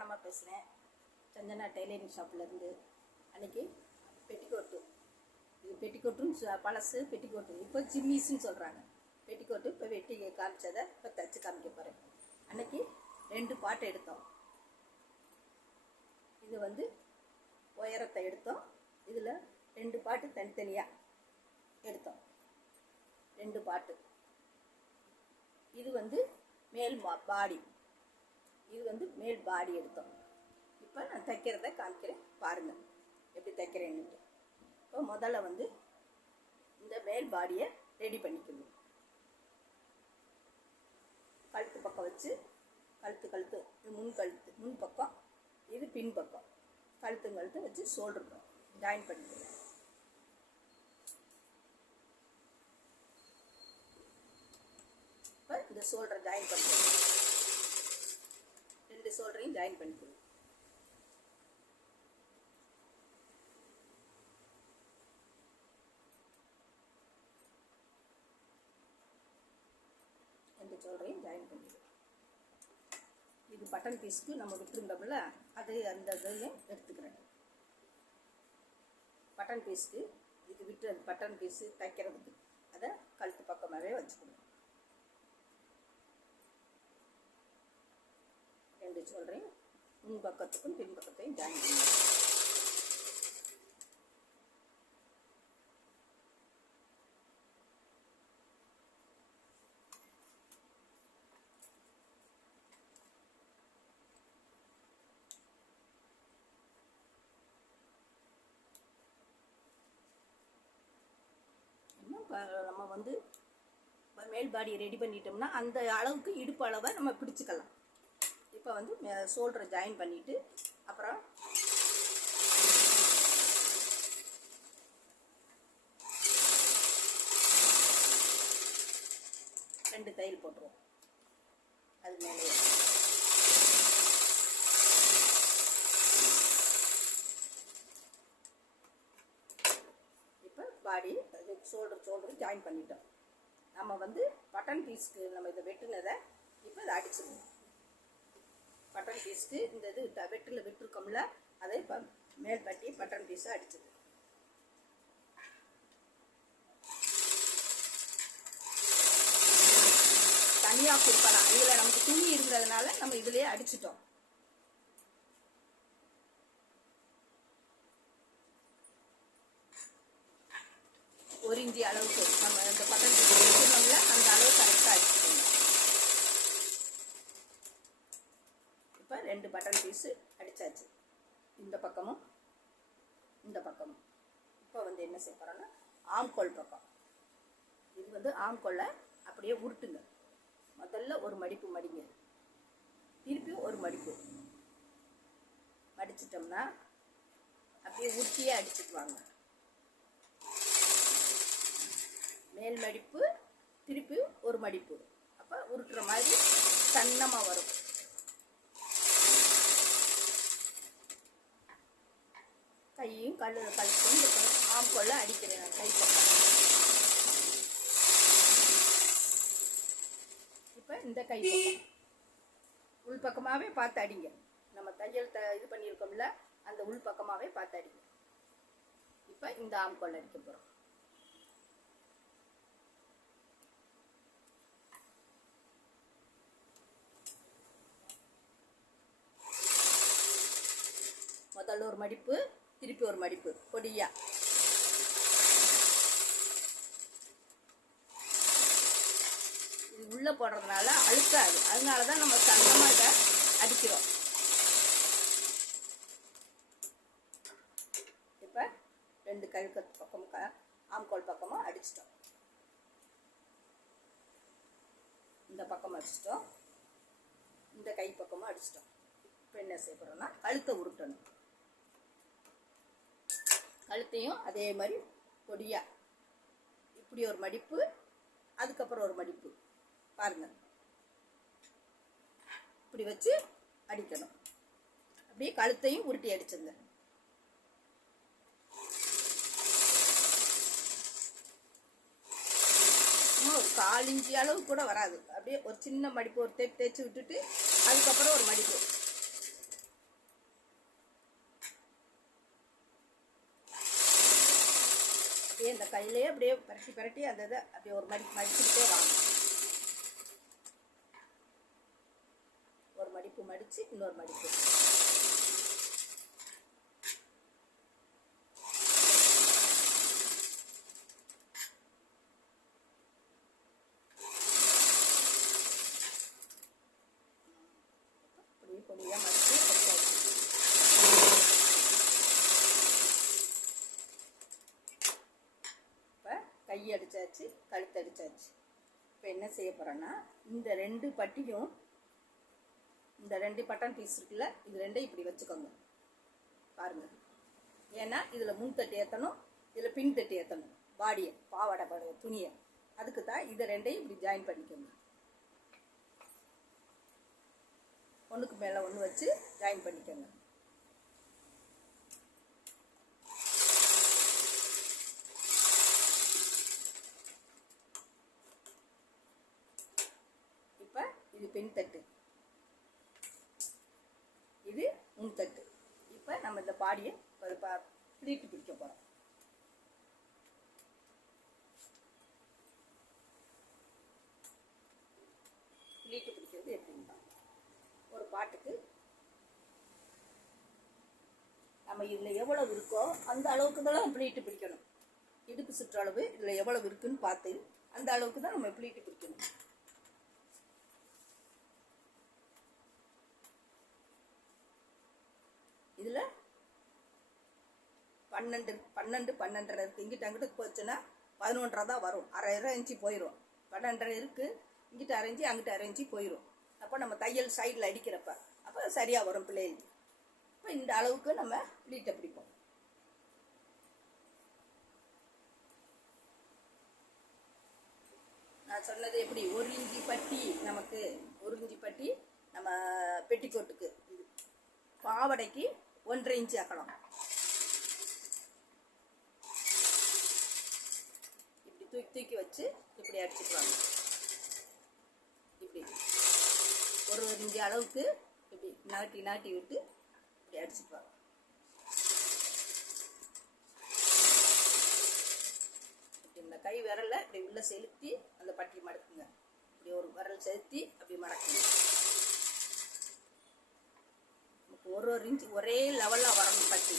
வானமா பேசுகிறேன். சஞ்சனா டெய்லரிங் ஷாப்லேருந்து. அன்றைக்கி பெட்டிக்கோட்டு, இது பெட்டிக்கோட்டுன்னு பழசு பெட்டிக்கோட்டு, இப்போ ஜிம்மிஸ்ன்னு சொல்கிறாங்க. பெட்டிக்கோட்டு இப்போ வெட்டி காமிச்சதை இப்போ தைச்சி காமிக்க போகிறேன். அன்றைக்கி 2 பாட்டு எடுத்தோம். இது வந்து உயரத்தை எடுத்தோம். இதில் 2 பாட்டு தனித்தனியாக எடுத்தோம். 2 பாட்டு. இது வந்து மேல் பாடி, இது வந்து மேல் பாடி எடுத்தோம். இப்போ நான் தைக்கிறத காமிக்கிறேன், பாருங்கள் எப்படி தைக்கிறேன்னு. இப்போ முதல்ல வந்து இந்த மேல் பாடியை ரெடி பண்ணிக்கணும். கழுத்து பக்கம் வச்சு கழுத்து இது முன் பக்கம், இது பின் பக்கம், கழுத்து வச்சு ஷோல்டர் ஜாயின் பண்ணிக்கிறேன். இப்போ இந்த ஷோல்டரை ஜாயின் பண்ணிக்கிறேன். 2 ஷோல்டரையும் ஜாயின் பண்ணிக்கிறேன். ஷோல்டரையும் ஜாயின் பண்ணிடுவோம். இது பட்டன் பீஸ்க்கு நம்ம விட்டுருந்தோம்ல, அது அந்த இதையும் எடுத்துக்கிறேன். பட்டன் பீஸ்க்கு இது விட்டு பட்டன் பீஸு தைக்கிறதுக்கு அதை கழுத்து பக்கமாகவே வச்சுக்கணும். 2 ஷோல்டரையும் முன் பக்கத்துக்கும் பின் பக்கத்தையும் ஜாயின் பண்ணுவோம். நம்ம வந்து மேல் பாடி ரெடி பண்ணிட்டோம்னா அந்த அளவுக்கு இடுப்பு அளவை நம்ம பிடிச்சிக்கலாம். இப்போ வந்து ஷோல்டரை ஜாயின் பண்ணிவிட்டு அப்புறம் ரெண்டு தையல் போட்டுருவோம். அது மேலே இப்போ பாடி ஷோல்டர் ஜாயின் பண்ணிட்டோம். நம்ம வந்து பட்டன் பீஸ்க்கு நம்ம இதை வெட்டுனதை இப்போ இதை அடிச்சிடுவோம். பட்டன் பீஸ்க்கு இந்த இது வெட்டில் விட்டுருக்கோம்ல, அதை இப்போ மேல் பட்டி பட்டன் பீஸை அடிச்சிடுவோம். தனியாக கொடுக்கலாம், இதில் நமக்கு துணி இருக்கிறதுனால நம்ம இதிலே அடிச்சிட்டோம். ஒரு இன்ச்சி அளவுக்கு நம்ம இந்த பட்டன் பீஸ் வச்சுருந்தோம்ல, அந்த அளவு கரெக்டாக அடிச்சுக்கணும். இப்போ 2 பட்டன் பீஸு அடித்தாச்சு, இந்த பக்கமும் இந்த பக்கமும். இப்போ வந்து என்ன செய்ய போகிறோன்னா ஆம்கோல் பக்கம், இது வந்து ஆம்கோலை அப்படியே உருட்டுங்க. முதல்ல ஒரு மடிப்பு மடிங்க, திருப்பியும் ஒரு மடிப்பு மடிச்சிட்டோம்னா அப்படியே உருட்டியே அடிச்சுட்டு வாங்க. மேல் மடிப்பு திருப்பி ஒரு மடிப்பு, அப்போ உருட்டுற மாதிரி சன்னமாக வரும். கையும் கழுத்தையும் ஆம்கொள்ள அடிக்கிறேன் நான் கை பக்கம். இப்போ இந்த கை பக்கம் உள் பக்கமாகவே பார்த்து அடிங்க. நம்ம தையல் இது பண்ணியிருக்கோம்ல, அந்த உள் பக்கமாகவே பார்த்து அடிங்க. இப்போ இந்த ஆம்கொள்ள அடிக்க போகிறோம். முதல்ல ஒரு மடிப்பு, திருப்பி ஒரு மடிப்பு பொடியா. இது உள்ளே போடுறதுனால அழுக்காது, அதனால தான் நம்ம சன்னமாக இதை அடிக்கிறோம். இப்போ 2 கழுத்து பக்கமும் ஆம்கோல் பக்கமும் அடிச்சிட்டோம். இந்த பக்கம் அடிச்சிட்டோம், இந்த கை பக்கமும் அடிச்சிட்டோம். இப்போ என்ன செய்ய போகிறோம்னா கழுத்தை உருட்டணும். கழுத்தையும் அதே மாதிரி பொடியா இப்படி ஒரு மடிப்பு, அதுக்கப்புறம் ஒரு மடிப்பு பாருங்க, இப்படி வச்சு அடிக்கணும். அப்படியே கழுத்தையும் உருட்டி அடிச்சுங்க. சும்மா ஒரு 1/4 இன்ச்சு அளவு கூட வராது, அப்படியே ஒரு சின்ன மடிப்பு, ஒரு தேய்ச்சி விட்டுட்டு அதுக்கப்புறம் ஒரு மடிப்பு. அப்படியே இந்த கையிலேயே அப்படியே பரட்டி பரட்டி அந்த இதை அப்படியே ஒரு மடிச்சுக்கிட்டே வாங்க. ஒரு மடிப்பு மடித்து இன்னொரு மடிப்பு. அப்படியே பொடியாக மடித்து எடுத்தாச்சு. இப்போ கை அடித்தாச்சு, கழுத்து அடித்தாச்சு. இப்போ என்ன செய்ய போகிறோன்னா, இந்த 2 பட்டியும், இந்த 2 பட்டன் பீஸ் இருக்குல்ல, இது 2 இப்படி வச்சுக்கோங்க. பாருங்கள், ஏன்னா இதில் முன் தட்டு ஏற்றணும், இதில் பின் தட்டு ஏற்றணும். பாடியை, பாவாடை துணியை, அதுக்கு தான் இதை 2ஐயும் இப்படி ஜாயின் பண்ணிக்கோங்க. ஒன்றுக்கு மேலே ஒன்று வச்சு ஜாயின் பண்ணிக்கோங்க. இப்போ இது பின் தட்டு, இது முன் தட்டு. இப்போ நம்ம இந்த பாடியை பிளீட்டு பிடிக்க போகிறோம். பிளீட்டு பிடிக்கிறது எப்படின்னா, ஒரு பாட்டுக்கு நம்ம இதில் எவ்வளவு இருக்கோ அந்த அளவுக்கு தான் பிளீட்டு பிடிக்கணும். இடுப்பு சுற்றளவு இதில் எவ்வளவு இருக்குன்னு பார்த்து அந்த அளவுக்கு தான் நம்ம பிளீட்டு பிடிக்கணும். இதில் 12 12.5 இருக்குது. இங்கிட்ட அங்கிட்ட போச்சுன்னா 11.5 தான் வரும். அரை இன்ச்சு போயிடும். 12.5 இருக்குது, இங்கிட்ட அரை இன்ச்சு அங்கிட்ட அரை இன்ச்சு போயிடும். அப்போ நம்ம தையல் சைடில் அடிக்கிறப்ப அப்போ சரியாக வரும் பிள்ளைகள். இப்போ இந்த அளவுக்கு நம்ம பிளீட்டை பிடிப்போம். நான் சொன்னது எப்படி, 1 இன்ச்சு பட்டி, நமக்கு 1 இன்ச்சு பட்டி நம்ம பெட்டிக்கோட்டுக்கு, இது பாவடைக்கு 1.5 இன்ச்சு அகலம். இப்படி தூக்கி வச்சு இப்படி அடிச்சுக்குவாங்க. இப்படி 1 இன்ச்சு அளவுக்கு இப்படி நாட்டி விட்டு இப்படி அடிச்சுக்குவாங்க. இப்படி இந்த கை விரலை இப்படி உள்ள செலுத்தி அந்த பட்டி மடக்குங்க. இப்படி ஒரு விரல் செலுத்தி அப்படி மடக்குங்க. நமக்கு 1 இன்ச்சு ஒரே லெவலில் வரணும் பட்டி.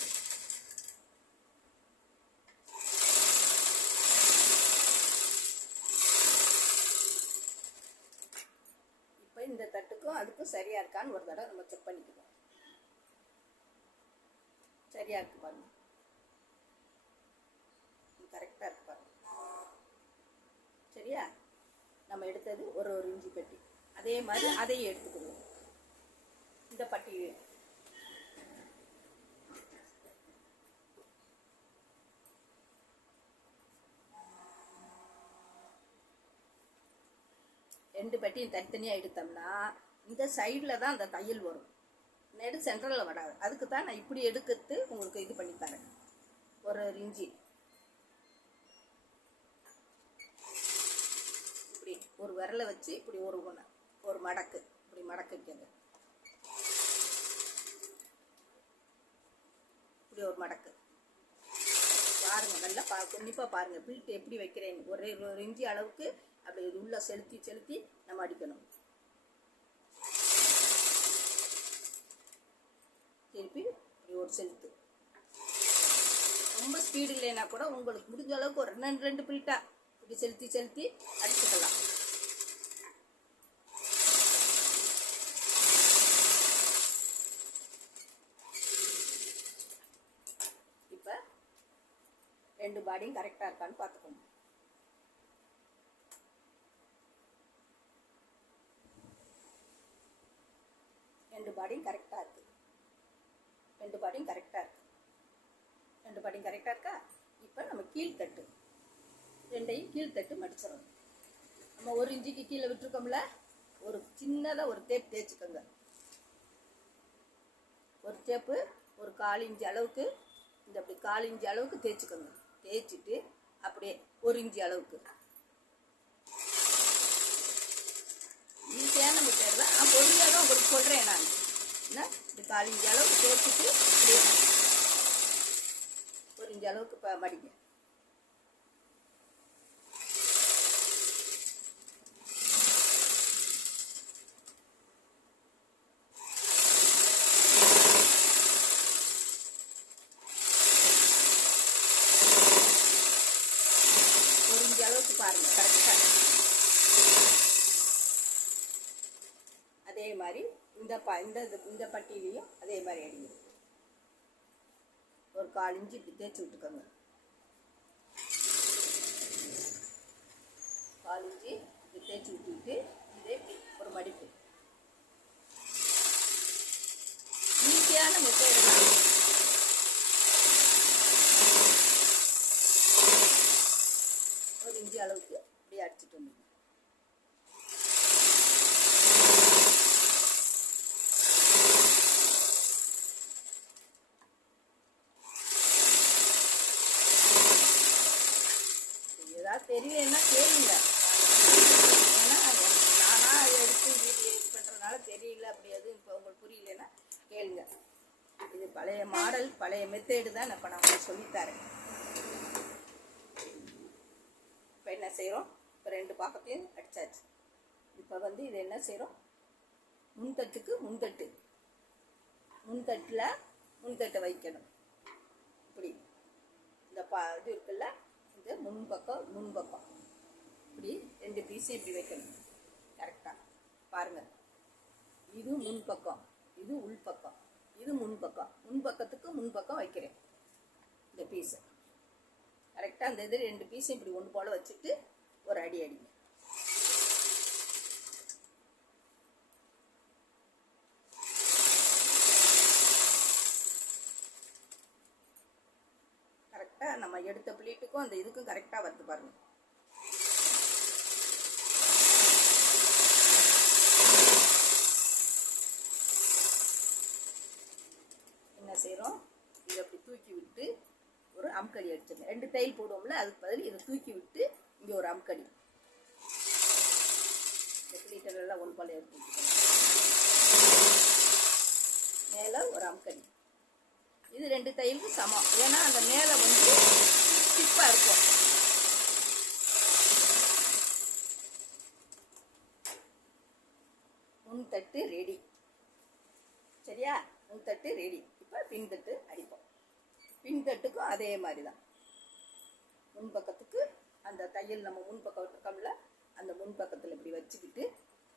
இப்போ இந்த தட்டுக்கும் அதுக்கும் சரியா இருக்கான்னு ஒரு தடவை நம்ம செக் பண்ணிக்குவோம். சரியா இருக்கு பாருங்க, கரெக்டாக இருக்கு பாருங்க. சரியா, நம்ம எடுத்தது 1 இன்ச்சு பட்டி, அதே மாதிரி அதையும் எடுத்துக்கணும். இந்த பட்டி ரெண்டு பட்டியும் தனித்தனியாக எடுத்தோம்னா இந்த சைடில் தான் அந்த தையல் வரும், நெடு சென்ட்ரலில் வராது. அதுக்கு தான் நான் இப்படி எடுக்கிறது உங்களுக்கு இது பண்ணி தரேன். 1 இன்ச்சு இப்படி ஒரு விரலை வச்சு இப்படி ஒரு மடக்கு இப்படி மடக்கிக்கங்க. இப்படி ஒரு மடக்கு பாருங்க, நல்லா கண்டிப்பாக பாருங்க பில்ட் எப்படி வைக்கிறேன்னு. 1 இன்ச்சு அளவுக்கு அப்படி இது உள்ள செலுத்தி நம்ம அடிக்கணும். திருப்பி இப்படி ஒரு செலுத்து. ரொம்ப ஸ்பீடு இல்லைன்னா கூட உங்களுக்கு முடிஞ்ச அளவுக்கு ஒரு 2 பில்ட்டா இப்படி செலுத்தி அடிச்சுக்கலாம். இப்போ 2 பாடியும் கரெக்டாக இருக்கான்னு பார்த்துக்கணும். ரெண்டு பாடியும் கரெக்டாக இருக்குது. 2 பாடியும் கரெக்டாக இருக்குது. 2 பாடியும் கரெக்டாக இருக்கா? இப்போ நம்ம கீழ்த்தட்டு 2ஐயும் கீழ்த்தட்டு மடிச்சிடணும். நம்ம 1 இன்ச்சுக்கு கீழே விட்டுருக்கோம்ல, ஒரு சின்னதாக ஒரு டேப் தேய்ச்சிக்கோங்க. ஒரு டேப்பு ஒரு 1/4 இன்ச்சு அளவுக்கு, இந்த அப்படி 1/4 இன்ச்சு அளவுக்கு தேய்ச்சிக்கோங்க. தேய்ச்சிட்டு அப்படியே 1 இன்ச்சு அளவுக்கு ஈஸியான மெத்தட் தான். நான் பொறுமையாக தான் உங்களுக்கு சொல்கிறேன். நான் என்ன இந்த 1/4 இன்ச்சு அளவுக்கு தேய்ச்சிட்டு அப்படியே 1 இன்ச்சு அளவுக்கு இப்போ மடிங்க. அதே மாதிரி இந்த பட்டியிலையும் அதே மாதிரி அடிங்க. ஒரு 1/4 இன்ச்சு இப்படி தேய்ச்சி விட்டுக்கோங்க. 1/4 இன்ச்சு இப்படி தேய்ச்சி விட்டுக்கிட்டு இதே ஒரு மடிப்பு. ஈஸியான மெத்தேடு தான். ஒரு இன்ச்சு அளவுக்கு இப்படி அடிச்சுட்டு வந்து தெரியலன்னா கேளுங்க. ஏன்னா நானா எடுத்து வீடியோ எடிட் பண்ணுறதுனால தெரியல, அப்படி எதுவும் இப்போ உங்களுக்கு புரியலன்னா கேளுங்க. இது பழைய மாடல், பழைய மெத்தேடு தான் இப்போ நான் உங்களுக்கு சொல்லித்தரேன். இப்போ என்ன செய்கிறோம், இப்போ 2 பக்கத்தையும் அடித்தாச்சு. இப்போ வந்து இது என்ன செய்கிறோம், முன்தட்டுக்கு முன்தட்டு, முன்தட்டை வைக்கணும். இப்படி இந்த இது இருக்குல்ல, இந்த முன்பக்கம் இப்படி 2 பீஸும் இப்படி வைக்கணும். கரெக்டாக பாருங்கள். இது முன்பக்கம், இது உள்பக்கம், இது முன்பக்கத்துக்கு முன்பக்கம் வைக்கிறேன். இந்த பீஸை கரெக்டாக அந்த இது 2 பீஸும் இப்படி ஒன்று போல் வச்சுட்டு ஒரு அடி அடிங்க. கரெக்டாக நம்ம எடுத்த பிளீட்டுக்கும் அந்த இதுக்கும் கரெக்டாக வந்து பாருங்க. என்ன செய்கிறோம், இதை அப்படி தூக்கி விட்டு ஒரு அம்கடி அடிச்சிடணும். 2 தையல் போடுவோம்ல, அதுக்கு பதில் இதை தூக்கி விட்டு இங்கே ஒரு அம்கடி. இந்த பிளீட்டெல்லாம் ஒன்று போல எடுத்து மேலே ஒரு அம்கடி. இது 2 தையலுக்கு சமம். ஏன்னா அந்த மேலே வந்து ஸ்டிப்பாக இருக்கும். முன்தட்டு ரெடி. சரியா, முன்தட்டு ரெடி. இப்போ பின்தட்டு அடிப்போம். பின்தட்டுக்கும் அதே மாதிரி தான். முன்பக்கத்துக்கு அந்த தையல் நம்ம முன்பக்கம் இருக்கோம்ல, அந்த முன்பக்கத்தில் இப்படி வச்சுக்கிட்டு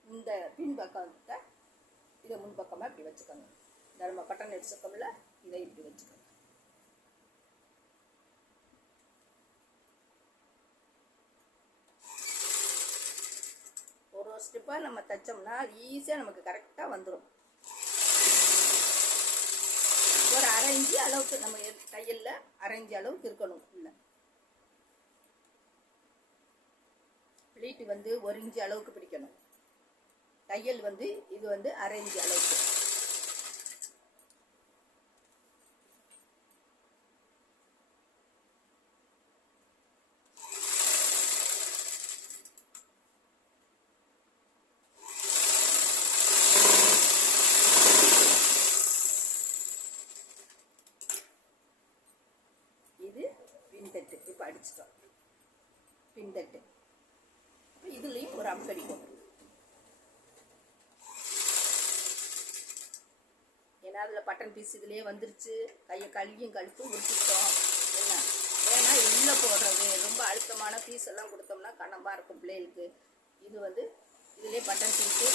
இந்த பின்பக்கத்தை இதை முன்பக்கமாக இப்படி வச்சுக்கோங்க. இந்த நம்ம பட்டன் அடிச்சிருக்கோம்ல, இதை இப்படி வச்சுக்கோங்க. ஒரு ஸ்டெப்பாக நம்ம தைச்சோம்னா ஈஸியாக நமக்கு கரெக்டாக வந்துடும். ஒரு 1/2 இன்ச்சு அளவுக்கு நம்ம தையலில் 1/2 இன்ச்சு அளவுக்கு இருக்கணும். இல்லை பிளீட்டு வந்து 1 இன்ச்சு அளவுக்கு பிடிக்கணும். தையல் வந்து இது வந்து 1/2 இன்ச்சு அளவுக்கு. இது பின்தட்டு. இப்போ அடிச்சிட்டோம் பின்தட்டு. இப்போ இதுலேயும் ஒரு அம்கடி போட்டு, ஏன்னா அதில் பட்டன் பீஸ் இதுலேயே வந்துருச்சு. கையை கழுத்தும் முடிச்சிட்டோம். என்ன ஏன்னா உள்ளே போடுறது ரொம்ப அழுத்தமான பீஸ் எல்லாம் கொடுத்தோம்னா கனமாக இருக்கும் பிள்ளைகளுக்கு. இது வந்து இதுலேயே பட்டன் பீஸு.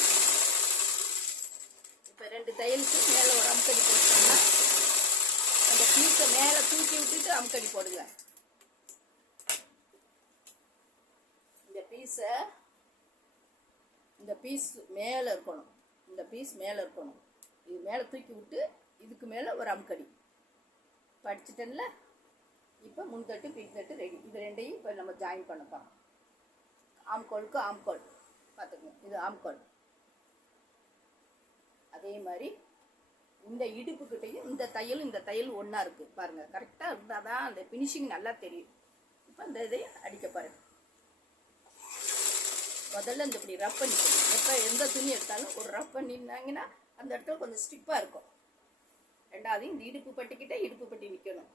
இப்போ 2 தையலுக்கு மேலே ஒரு அம்கடி போட்டோம்னா அந்த பீஸை மேலே தூக்கி விட்டுட்டு அம்கடி போடுங்க. இந்த பீஸ் மேலே இருக்கணும். இந்த பீஸ் மேலே இருக்கணும். இது மேலே தூக்கி விட்டு இதுக்கு மேலே ஒரு அம்கடி. படிச்சுட்டேன்ல. இப்போ முன்தட்டு பின்தட்டு ரெடி. இது 2ஐயும் இப்போ நம்ம ஜாயின் பண்ணப்போம். ஆம்கோலுக்கு ஆம்கோல் பார்த்துக்கணும். இது ஆம்கோல். அதே மாதிரி இந்த இடுப்புக்கிட்டையும் இந்த தையல் ஒன்றா இருக்குது பாருங்கள். கரெக்டாக இருந்தால் தான் அந்த ஃபினிஷிங் நல்லா தெரியும். இப்போ இந்த இதையும் அடிக்க பாருங்கள். முதல்ல இந்த இப்படி ரப் பண்ணிக்கணும். எப்போ எந்த துணி எடுத்தாலும் ஒரு ரப் பண்ணியிருந்தாங்கன்னா அந்த இடத்துல கொஞ்சம் ஸ்டிப்பாக இருக்கும். 2வது இந்த இடுப்பு பட்டிக்கிட்ட இடுப்பு பட்டி நிற்கணும்.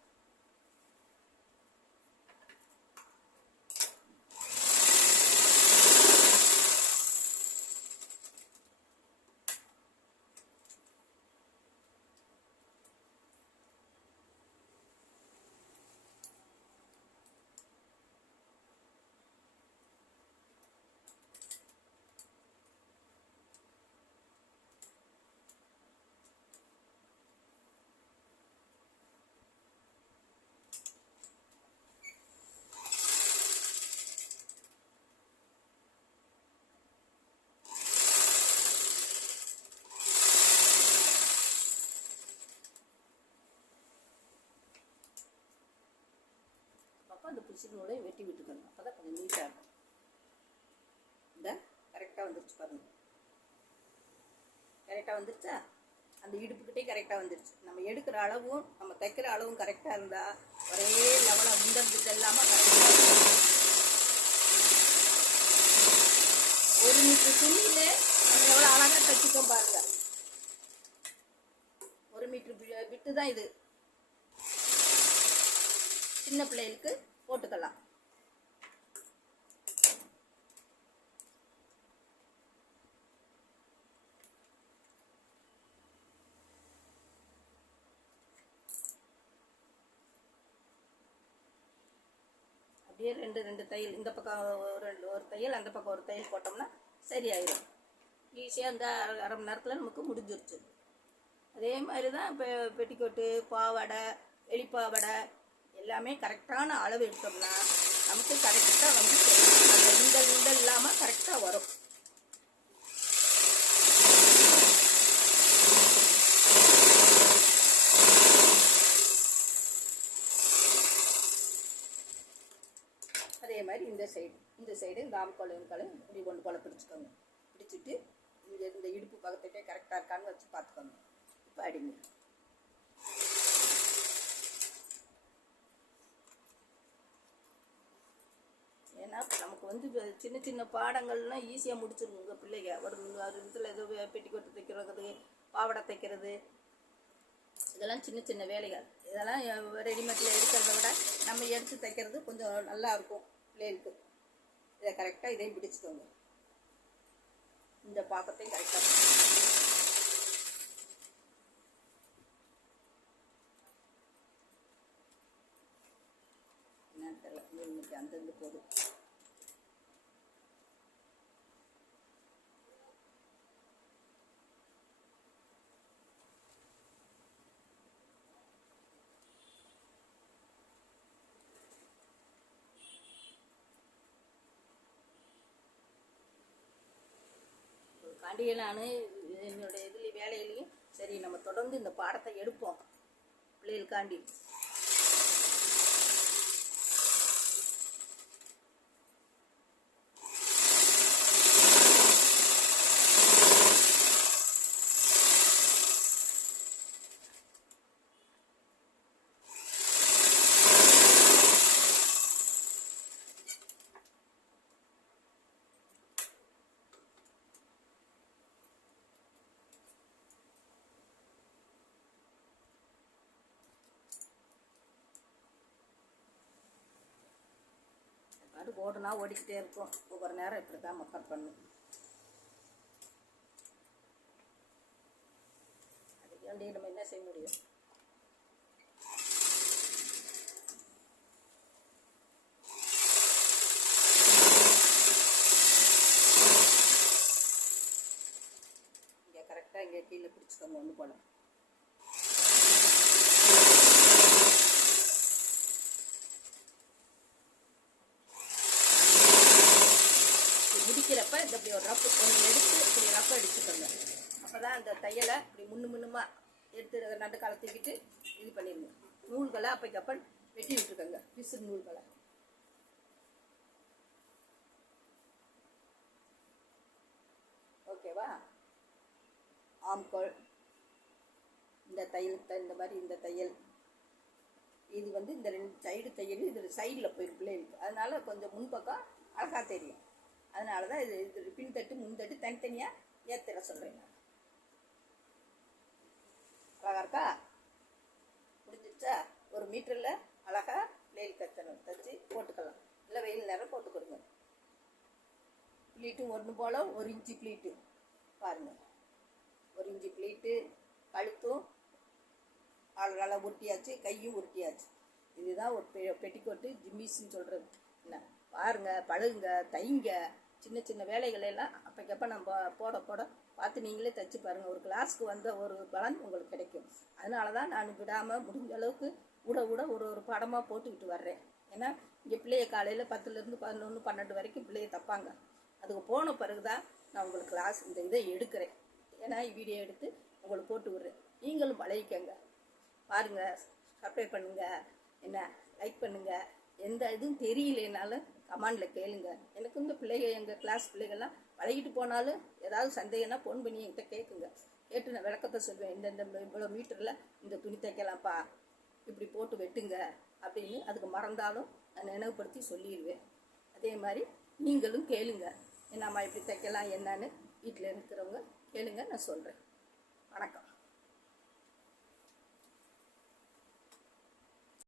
பிசிறு நூலை வெட்டி விட்டுக்கணும். அப்போ தான் கொஞ்சம் நீட்டாக இருக்கும். இந்த கரெக்டாக வந்துருச்சு பாருங்கள். கரெக்டாக வந்துருச்சா? அந்த இடுப்புக்கிட்டே கரெக்டாக வந்துருச்சு. நம்ம எடுக்கிற அளவும் நம்ம தைக்கிற அளவும் கரெக்டாக இருந்தால் ஒரே லெவலாக முந்தது இல்லாமல் கரெக்டாக இருக்கும். 1 மீட்டர் துணியிலே நம்ம எவ்வளோ அழகாக தைச்சிக்கோம் பாருங்கள். 1 மீட்டர் விட்டு தான் இது. சின்ன பிள்ளைகளுக்கு போட்டுக்கலாம். அப்படியே 2 தையல், இந்த பக்கம் ஒரு தையல், அந்த பக்கம் ஒரு தையல் போட்டோம்னா சரியாயிடும். ஈஸியாக இந்த அரை மணி நேரத்தில் நமக்கு முடிஞ்சிருச்சு. அதே மாதிரி தான் இப்போ பெட்டிக்கோட்டு, பாவாடை, வெளிப்பாவாடை எல்லாமே கரெக்டான அளவு எடுத்தோம்னா நமக்கு கரெக்டாக வந்து அந்த இண்டல் இல்லாமல் கரெக்டாக வரும். அதே மாதிரி இந்த சைடு இந்த ஆம்கோலையும் இப்படி ஒன்று போல் பிடிச்சிக்கோங்க. பிடிச்சிட்டு இந்த இடுப்பு பக்கத்துக்கே கரெக்டாக இருக்கான்னு வச்சு பார்த்துக்கோங்க. இப்போ அடிங்க. ஏன்னா நமக்கு வந்து சின்ன சின்ன பாடங்கள்லாம் ஈஸியாக முடிச்சிருங்க பிள்ளைங்க. ஒரு இடத்துல ஏதோ பெட்டிக்கோட்டு தைக்கிறது, பாவாடை தைக்கிறது, இதெல்லாம் சின்ன சின்ன வேலைகள். இதெல்லாம் ரெடிமேடில் எடுக்கிறத விட நம்ம எடுத்து தைக்கிறது கொஞ்சம் நல்லா இருக்கும் பிள்ளைகளுக்கு. இதை கரெக்டாக இதையும் பிடிச்சிக்கோங்க. இந்த பாக்கத்தையும் கரெக்டாக என்னன்னு தெரியல, இன்னைக்கு அந்தந்து போதும். காண்டியே நான் என்னோட இதுலேயும் வேலையிலையும் சரி நம்ம தொடர்ந்து இந்த பாடத்தை எடுப்போம் பிள்ளைகளுக்காண்டி. அது ஓடுனா ஓடிக்கிட்டே இருக்கும். ஒவ்வொரு நேரம் இப்படி தான் மக்கள் பண்ணும். அதுக்காண்டி நம்ம என்ன செய்ய முடியும்? இங்கே கரெக்டாக இங்கே கீழே பிடிச்சிக்கோங்க ஒன்று போல. முடிக்கிறப்ப இந்த இப்படி ஒரு ரப்பு ஒன்று எடுத்து இப்படி ரப்பை அடிச்சுக்கோங்க. அப்போ தான் அந்த தையலை இப்படி முன்னுமா எடுத்து நண்டு கலத்திக்கிட்டு இது பண்ணிடுங்க. நூல்களை அப்பைக்கப்ப வெட்டி விட்டுருக்கோங்க, பிசுறு நூல்களை. ஓகேவா? ஆம்கோல் இந்த தையல் இந்த மாதிரி இந்த தையல் இது வந்து இந்த 2 சைடு தையல் இது சைடில் போயிடும் பிள்ளைகளுக்கு. அதனால கொஞ்சம் முன்பக்கம் அழகாக தெரியும். அதனால தான் இது பின்தட்டு முன்தட்டு தனித்தனியாக ஏற்றிட சொல்கிறேன் நான். அழகா இருக்கா? முடிஞ்சிருச்சா? 1 மீட்டரில் அழகாக பிள்ளைகளுக்கு தைச்சி போட்டுக்கலாம். இல்லை வெயில் நேரம் போட்டு கொடுங்க. ப்ளீட்டும் ஒன்று போல் 1 இன்ச்சு ப்ளீட்டு பாருங்கள். 1 இன்ச்சு ப்ளீட்டு, கழுத்தும் நல்லா உருட்டியாச்சு, கையும் உருட்டியாச்சு. இதுதான் ஒரு பெட்டிக்கோட்டு ஜிம்மிஸ்ன்னு சொல்கிறது. என்ன பாருங்கள், பழகுங்க, தைங்க. சின்ன சின்ன வேலைகளெல்லாம் அப்போக்கப்போ நம்ம போட பார்த்து நீங்களே தைச்சி பாருங்கள். ஒரு கிளாஸ்க்கு வந்த ஒரு பலன் உங்களுக்கு கிடைக்கும். அதனால தான் நான் விடாமல் முடிஞ்ச அளவுக்கு ஒரு படமாக போட்டுக்கிட்டு வர்றேன். ஏன்னா இங்கே பிள்ளைய காலையில் 10லேருந்து 11, 12 வரைக்கும் பிள்ளைய தைப்பாங்க. அதுக்கு போன பிறகு தான் நான் உங்களுக்கு கிளாஸ் இந்த இதை எடுக்கிறேன். ஏன்னா வீடியோ எடுத்து உங்களுக்கு போட்டு விட்றேன். நீங்களும் பழகிக்கங்க. பாருங்கள், சப்ஸ்கிரைப் பண்ணுங்கள், என்ன லைக் பண்ணுங்கள், எந்த இதுவும் தெரியலனாலும் கமாண்டில் கேளுங்க. எனக்கு இந்த பிள்ளைங்க எங்கள் கிளாஸ் பிள்ளைகள்லாம் பழகிட்டு போனாலும் ஏதாவது சந்தேகம்னா ஃபோன் பண்ணி என்கிட்ட கேட்குங்க. கேட்டு நான் விளக்கத்தை சொல்வேன். இந்த இவ்வளோ மீட்டரில் இந்த துணி தைக்கலாம்ப்பா, இப்படி போட்டு வெட்டுங்க அப்படின்னு. அதுக்கு மறந்தாலும் நான் நினைவுபடுத்தி சொல்லிடுவேன். அதே மாதிரி நீங்களும் கேளுங்க, என்னம்மா இப்படி தைக்கலாம் என்னன்னு வீட்டில் இருக்கிறவங்க கேளுங்க, நான் சொல்கிறேன். வணக்கம்.